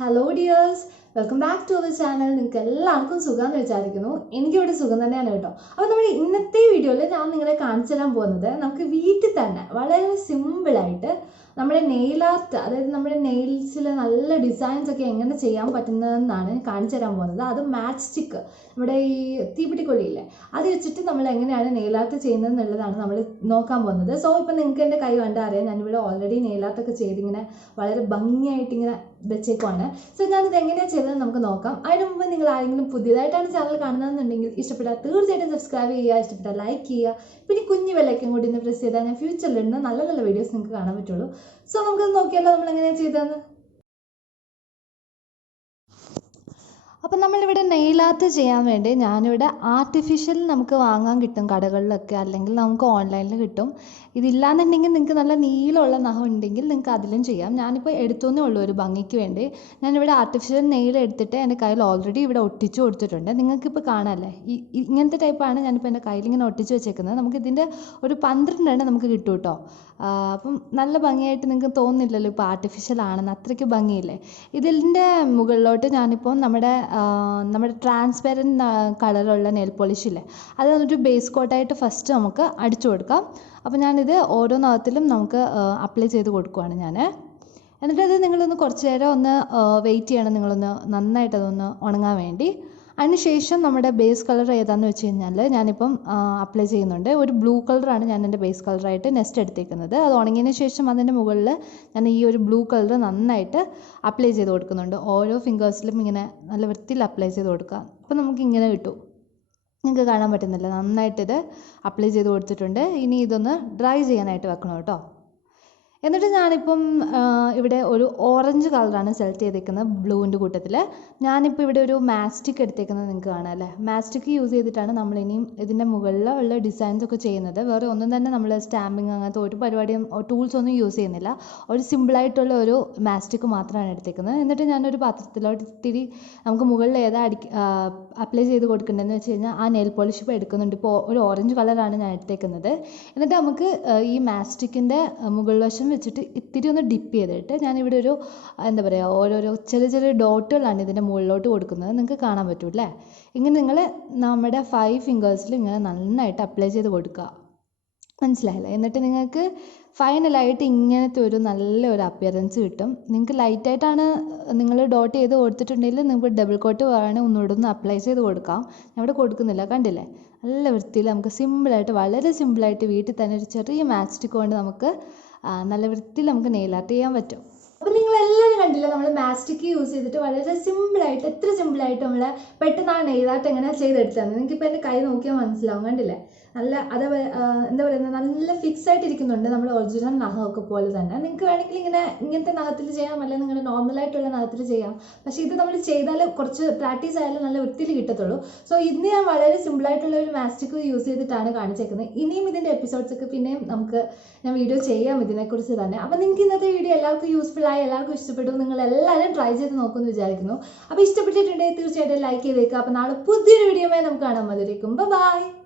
Hello dears, welcome back to our channel. നിങ്ങൾക്ക് എല്ലാവർക്കും സുഖമെന്ന് വിചാരിക്കുന്നു. എനിക്കിവിടെ സുഖം തന്നെയാണ് കേട്ടോ. അപ്പോൾ നമ്മൾ ഇന്നത്തെ വീഡിയോയിൽ ഞാൻ നിങ്ങളെ കാണിച്ചു തരാൻ പോകുന്നത് നമുക്ക് വീട്ടിൽ തന്നെ വളരെ സിമ്പിളായിട്ട് നമ്മുടെ നെയിൽ ആർട്ട്, അതായത് നമ്മുടെ നെയിൽസിൽ നല്ല ഡിസൈൻസ് ഒക്കെ എങ്ങനെ ചെയ്യാൻ പറ്റുന്നതെന്നാണ് കാണിച്ചു തരാൻ പോകുന്നത്. അത് മാച്ച് സ്റ്റിക്ക്, നമ്മുടെ ഈ തീപ്പിട്ടിക്കൊള്ളിയില്ലേ, അത് വെച്ചിട്ട് നമ്മൾ എങ്ങനെയാണ് നെയിൽ ആർട്ട് ചെയ്യുന്നത് എന്നുള്ളതാണ് നമ്മൾ നോക്കാൻ പോകുന്നത്. സോ ഇപ്പം നിങ്ങൾക്ക് എൻ്റെ കൈ കണ്ടാൽ അറിയാം, ഞാനിവിടെ ഓൾറെഡി നെയിൽ ആർട്ടൊക്കെ ചെയ്തിങ്ങനെ വളരെ ഭംഗിയായിട്ട് ഇങ്ങനെ വെച്ചേക്കുവാണ്. സോ ഞാനിത് എങ്ങനെയാണ് ചെയ്തത് നമുക്ക് നോക്കാം. അതിന് മുമ്പ് നിങ്ങൾ ആരെങ്കിലും പുതിയതായിട്ടാണ് ചാനൽ കാണുന്നതെന്നുണ്ടെങ്കിൽ ഇഷ്ടപ്പെട്ടാൽ തീർച്ചയായിട്ടും സബ്സ്ക്രൈബ് ചെയ്യുക, ഇഷ്ടപ്പെട്ടാൽ ലൈക്ക് ചെയ്യുക, പിന്നെ കുഞ്ഞു ബെല്ലൈക്കൻ കൂടി ഇന്ന് പ്രസ് ചെയ്താൽ ഞാൻ ഫ്യൂച്ചറിലിടുന്ന നല്ല നല്ല വീഡിയോസ് നിങ്ങൾക്ക് കാണാൻ പറ്റുള്ളൂ. സോ നമുക്കത് നോക്കിയാലോ നമ്മൾ എങ്ങനെയാണ് ചെയ്തതെന്ന്. അപ്പം നമ്മളിവിടെ നെയിൽ ആർട്ട് ചെയ്യാൻ വേണ്ടി ഞാനിവിടെ ആർട്ടിഫിഷ്യൽ നമുക്ക് വാങ്ങാൻ കിട്ടും കടകളിലൊക്കെ, അല്ലെങ്കിൽ നമുക്ക് ഓൺലൈനിൽ കിട്ടും. ഇതില്ലാന്നുണ്ടെങ്കിൽ നിങ്ങൾക്ക് നല്ല നീളമുള്ള നഖം ഉണ്ടെങ്കിൽ നിങ്ങൾക്ക് അതിലും ചെയ്യാം. ഞാനിപ്പോൾ എടുത്തുന്നേ ഉള്ളൂ ഒരു ഭംഗിക്ക് വേണ്ടി. ഞാനിവിടെ ആർട്ടിഫിഷ്യൽ നെയിൽ എടുത്തിട്ട് എൻ്റെ കയ്യിൽ ഓൾറെഡി ഇവിടെ ഒട്ടിച്ചു കൊടുത്തിട്ടുണ്ട്. നിങ്ങൾക്കിപ്പോൾ കാണാമല്ലേ, ഇങ്ങനത്തെ ടൈപ്പാണ് ഞാനിപ്പോൾ എൻ്റെ കയ്യിൽ ഇങ്ങനെ ഒട്ടിച്ച് വെച്ചേക്കുന്നത്. നമുക്കിതിൻ്റെ ഒരു 12 നമുക്ക് കിട്ടും കേട്ടോ. അപ്പം നല്ല ഭംഗിയായിട്ട് നിങ്ങൾക്ക് തോന്നുന്നില്ലല്ലോ ഇപ്പോൾ ആർട്ടിഫിഷ്യൽ ആണെന്ന്, അത്രയ്ക്ക് ഭംഗിയില്ലേ. ഇതിൻ്റെ മുകളിലോട്ട് ഞാനിപ്പോൾ നമ്മുടെ ട്രാൻസ്പെറൻറ്റ് കളറുള്ള നെയിൽ പോളിഷ് ഇല്ലേ, അത് ഒരു ബേസ് കോട്ടായിട്ട് ഫസ്റ്റ് നമുക്ക് അടിച്ചു കൊടുക്കാം. അപ്പോൾ ഞാനിത് ഓരോ നഖത്തിലും നമുക്ക് അപ്ലൈ ചെയ്ത് കൊടുക്കുവാണ് ഞാൻ. എന്നിട്ടത് നിങ്ങളൊന്ന് കുറച്ച് നേരം ഒന്ന് വെയിറ്റ് ചെയ്യണം, നിങ്ങളൊന്ന് നന്നായിട്ട് അതൊന്ന് ഉണങ്ങാൻ വേണ്ടി. അതിനുശേഷം നമ്മുടെ ബേസ് കളർ ഏതാണെന്ന് വെച്ച് കഴിഞ്ഞാൽ ഞാനിപ്പം അപ്ലൈ ചെയ്യുന്നുണ്ട്. ഒരു ബ്ലൂ കളറാണ് ഞാൻ എൻ്റെ ബേസ് കളറായിട്ട് നെക്സ്റ്റ് എടുത്തേക്കുന്നത്. അത് ഉണങ്ങിയതിന് ശേഷം അതിൻ്റെ മുകളിൽ ഞാൻ ഈ ഒരു ബ്ലൂ കളർ നന്നായിട്ട് അപ്ലൈ ചെയ്ത് കൊടുക്കുന്നുണ്ട്. ഓരോ ഫിംഗേഴ്സിലും ഇങ്ങനെ നല്ല വൃത്തിയിൽ അപ്ലൈ ചെയ്ത് കൊടുക്കുക. അപ്പോൾ നമുക്കിങ്ങനെ കിട്ടും. നിങ്ങൾക്ക് കാണാൻ പറ്റുന്നില്ല, നന്നായിട്ടിത് അപ്ലൈ ചെയ്ത് കൊടുത്തിട്ടുണ്ട്. ഇനി ഇതൊന്ന് ഡ്രൈ ചെയ്യാനായിട്ട് വെക്കണം കേട്ടോ. എന്നിട്ട് ഞാനിപ്പം ഇവിടെ ഒരു ഓറഞ്ച് കളറാണ് സെലക്ട് ചെയ്തേക്കുന്നത് ബ്ലൂവിൻ്റെ കൂട്ടത്തിൽ. ഞാനിപ്പോൾ ഇവിടെ ഒരു മാസ്റ്റിക് എടുത്തേക്കുന്നത് നിങ്ങൾക്ക് കാണാം അല്ലേ. മാസ്റ്റിക് യൂസ് ചെയ്തിട്ടാണ് നമ്മളിനിയും ഇതിൻ്റെ മുകളിലുള്ള ഡിസൈൻസ് ഒക്കെ ചെയ്യുന്നത്. വേറെ ഒന്നും തന്നെ നമ്മൾ സ്റ്റാമ്പിങ് അങ്ങനത്തെ ഒരു പരിപാടിയും ടൂൾസ് ഒന്നും യൂസ് ചെയ്യുന്നില്ല. ഒരു സിമ്പിളായിട്ടുള്ള ഒരു മാസ്റ്റിക് മാത്രമാണ് എടുത്തേക്കുന്നത്. എന്നിട്ട് ഞാനൊരു പാത്രത്തിലോട്ട് ഇത്തിരി നമുക്ക് മുകളിൽ ഏതാ അപ്ലൈ ചെയ്ത് കൊടുക്കേണ്ടതെന്ന് വെച്ച് കഴിഞ്ഞാൽ ആ നെയിൽ പോളിഷ് ഇപ്പോൾ എടുക്കുന്നുണ്ട്. ഇപ്പോൾ ഒരു ഓറഞ്ച് കളറാണ് ഞാൻ എടുത്തേക്കുന്നത്. എന്നിട്ട് നമുക്ക് ഈ മാസ്റ്റിക്കിൻ്റെ മുകൾ വശം വെച്ചിട്ട് ഇത്തിരി ഒന്ന് ഡിപ്പ് ചെയ്തിട്ട് ഞാനിവിടെ ഒരു എന്താ പറയുക, ഓരോരോ ചെറിയ ചെറിയ ഡോട്ടുകളാണ് ഇതിൻ്റെ മുകളിലോട്ട് കൊടുക്കുന്നത്. നിങ്ങൾക്ക് കാണാൻ പറ്റൂല്ലേ. ഇങ്ങനെ നിങ്ങൾ നമ്മുടെ 5 ഫിംഗേഴ്സിൽ ഇങ്ങനെ നന്നായിട്ട് അപ്ലൈ ചെയ്ത് കൊടുക്കുക. മനസ്സിലായില്ലേ. എന്നിട്ട് നിങ്ങൾക്ക് ഫൈനലായിട്ട് ഇങ്ങനത്തെ ഒരു നല്ലൊരു അപ്പിയറൻസ് കിട്ടും. നിങ്ങൾക്ക് ലൈറ്റായിട്ടാണ് നിങ്ങൾ ഡോട്ട് ചെയ്ത് കൊടുത്തിട്ടുണ്ടെങ്കിൽ നിങ്ങൾക്ക് ഡബിൾ കോട്ട് വേണമെങ്കിൽ ഒന്നുകൂടെ ഒന്ന് അപ്ലൈ ചെയ്ത് കൊടുക്കാം. ഞാൻ ഇവിടെ കൊടുക്കുന്നില്ല, കണ്ടില്ലേ. നല്ല വൃത്തിയിൽ നമുക്ക് സിമ്പിളായിട്ട്, വളരെ സിമ്പിളായിട്ട് വീട്ടിൽ തന്നെ ഒരു ചെറിയ മാച്ച് സ്റ്റിക്ക് കൊണ്ട് നമുക്ക് നല്ല വൃത്തിയിൽ നമുക്ക് നെയിൽ ആർട്ട് ചെയ്യാൻ പറ്റും. അപ്പം നിങ്ങളെല്ലാവരും കണ്ടില്ല, നമ്മൾ മാസ്റ്റിക് യൂസ് ചെയ്തിട്ട് വളരെ സിമ്പിളായിട്ട്, എത്ര സിമ്പിളായിട്ട് നമ്മൾ പെട്ടെന്ന് ആ നെയിൽ ആർട്ട് എങ്ങനെ ചെയ്തെടുത്തതാണ്. നിങ്ങൾക്കിപ്പോൾ എൻ്റെ കൈ നോക്കിയാൽ മനസ്സിലാവും, കണ്ടില്ലേ. നല്ല അത് എന്താ പറയുന്നത്, നല്ല ഫിക്സ് ആയിട്ടിരിക്കുന്നുണ്ട് നമ്മൾ ഒറിജിനൽ നഖമൊക്കെ പോലെ തന്നെ. നിങ്ങൾക്ക് വേണമെങ്കിൽ ഇങ്ങനത്തെ നഖത്തിൽ ചെയ്യാം, അല്ലെങ്കിൽ നിങ്ങളുടെ നോർമലായിട്ടുള്ള നഖത്തിൽ ചെയ്യാം. പക്ഷേ ഇത് നമ്മൾ ചെയ്താൽ കുറച്ച് പ്രാക്ടീസ് ആയാലും നല്ല വൃത്തിയിൽ കിട്ടത്തുള്ളൂ. സോ ഇന്ന് ഞാൻ വളരെ സിമ്പിളായിട്ടുള്ള ഒരു മാസ്റ്റിക് യൂസ് ചെയ്തിട്ടാണ് കാണിച്ചേക്കുന്നത്. ഇനിയും ഇതിൻ്റെ എപ്പിസോഡ്സ് ഒക്കെ പിന്നെയും ഞാൻ വീഡിയോ ചെയ്യാം ഇതിനെക്കുറിച്ച് തന്നെ. അപ്പോൾ നിങ്ങൾക്ക് ഇന്നത്തെ വീഡിയോ എല്ലാവർക്കും യൂസ്ഫുൾ ആയി, എല്ലാവർക്കും ഇഷ്ടപ്പെട്ടു, നിങ്ങൾ എല്ലാവരും ട്രൈ ചെയ്ത് നോക്കുമെന്ന് വിചാരിക്കുന്നു. അപ്പോൾ ഇഷ്ടപ്പെട്ടിട്ടുണ്ടെങ്കിൽ തീർച്ചയായിട്ടും ലൈക്ക് ചെയ്തേക്കുക. അപ്പോൾ നാളെ പുതിയൊരു വീഡിയോയുമായി നമുക്ക് കാണാൻ. അതിലേക്കും ബൈ.